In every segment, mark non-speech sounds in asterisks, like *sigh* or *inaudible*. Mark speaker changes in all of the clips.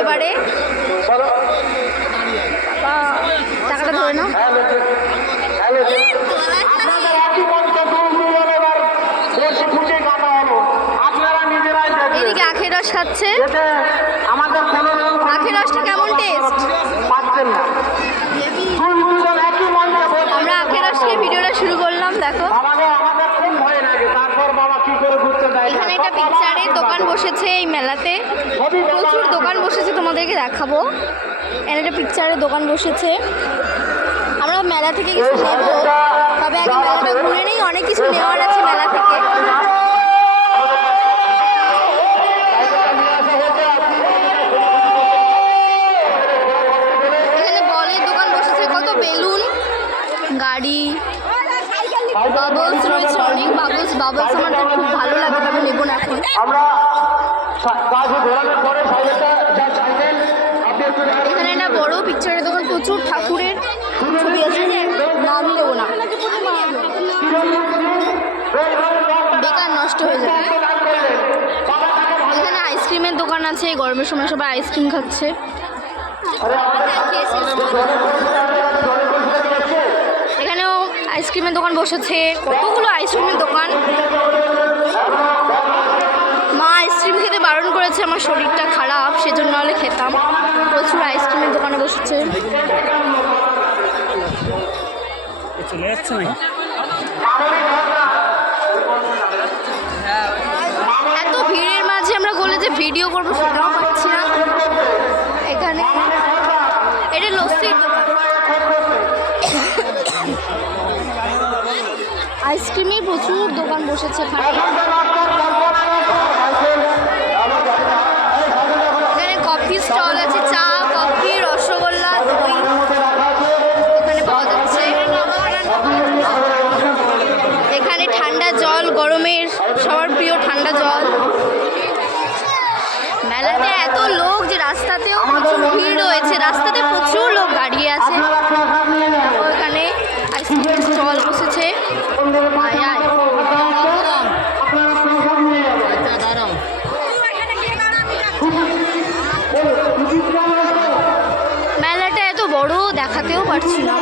Speaker 1: এবারে। টাকাটা ধরে নাও।
Speaker 2: দেখবেন।
Speaker 1: এদিকে আখের রস খাচ্ছে। আখের রসটা কেমন টেস্ট
Speaker 2: পাচ্ছেন না দুই দুজন একই মঞ্চে বসে
Speaker 1: আমরা আখের রস খেয়ে ভিডিওটা শুরু করলাম দেখো
Speaker 2: বাবাকে আমাদের খুব ভয় লাগে তারপর বাবা কি করে ঘুরতে দেয় না।
Speaker 1: এখানে একটা পিকচারে দোকান বসেছে এই মেলাতে। প্রচুর দোকান বসেছে তোমাদেরকে দেখাবো। এখানে একটা পিকচারে দোকান বসেছে। আমরা মেলা থেকে কিছু নেব। তবে আগে মেলাটা ঘুরে নেই, অনেক কিছু নেওয়ার আছে মেলা থেকে। এখানে বলের দোকান বসেছে, কত বেলুন, গাড়ি বাবলস রয়েছে, অনেক বাবলস বাবলস আমার খুব ভালো লাগে। নেব না এখন।
Speaker 2: আমরা ঘোরানোর পরে সাইকেলটা যা।
Speaker 1: এখানে একটা বড় পিকচারের দোকান প্রচুর ঠাকুরের ছবি আছে নাম দেবো না। বেকার নষ্ট হয়ে যাবে। এখানে আইসক্রিমের দোকান আছে এই গরমের সময় সবাই আইসক্রিম খাচ্ছে। এখানেও আইসক্রিমের দোকান বসেছে। কতগুলো আইসক্রিমের দোকান? করেছে আমার শরীরটা খারাপ সেজন্য হলে খেতাম। প্রচুর আইসক্রিমের দোকানে বসেছে।
Speaker 3: চলে যাচ্ছে
Speaker 1: এত ভিড়ের মাঝে আমরা বলে যে ভিডিও করব সেটাও পাচ্ছি না। এখানে এটা লস্যির দোকান। *coughs* আইসক্রিমের প্রচুর দোকান বসেছে এখানে। গরমের সবার প্রিয় ঠান্ডা জল। মেলাতে এত লোক যে রাস্তাতেও প্রচুর ভিড় রয়েছে, রাস্তাতে প্রচুর লোক দাঁড়িয়ে আছে। ওখানে স্টল বসেছে। মেলাটা এত বড় দেখাতেও পারছি না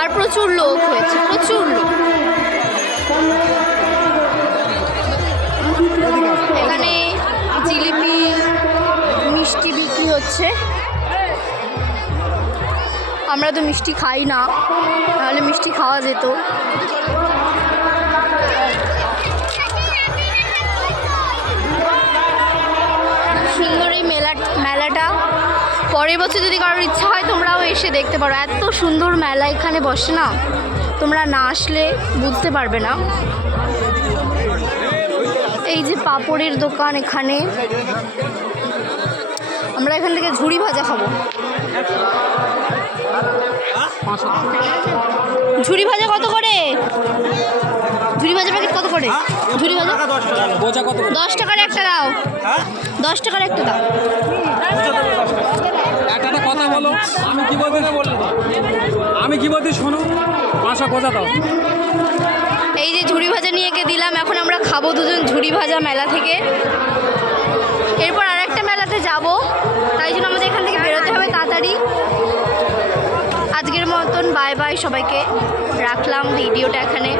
Speaker 1: আর প্রচুর লোক হয়েছে, প্রচুর লোক। আমরা তো মিষ্টি খাই না, তাহলে মিষ্টি খাওয়া যেত। সুন্দর এই মেলা, মেলাটা। পরের বছর যদি কারোর ইচ্ছা হয়, তোমরাও এসে দেখতে পারো। এত সুন্দর মেলা এখানে বসে না, তোমরা না আসলে বুঝতে পারবে না। এই যে পাপড়ের দোকান এখানে। আমরা এখান থেকে ঝুড়ি ভাজা খাব। ঝুড়ি ভাজা কত করে? ঝুড়ি ভাজা প্যাকেট কত করে? ঝুড়ি ভাজা?
Speaker 3: বোঝা কত
Speaker 1: দশ টাকার একটা দাও।
Speaker 3: হ্যাঁ?
Speaker 1: দশ টাকার একটা দাও।
Speaker 3: একটা কথা বলো। আমি কি বলতে আমি কি বলতে শোনো? গোজা দাও।
Speaker 1: এই যে ঝুড়ি ভাজা নিয়ে একে দিলাম এখন আমরা খাব দুজন ঝুড়ি ভাজা মেলা থেকে। এরপর আর একটা মেলাতে যাব। তাই জন্য আমাদের এখান থেকে বেরোতে হবে তাড়াতাড়ি। আজকের মতন বাই বাই সবাইকে। রাখলাম ভিডিওটা এখানে।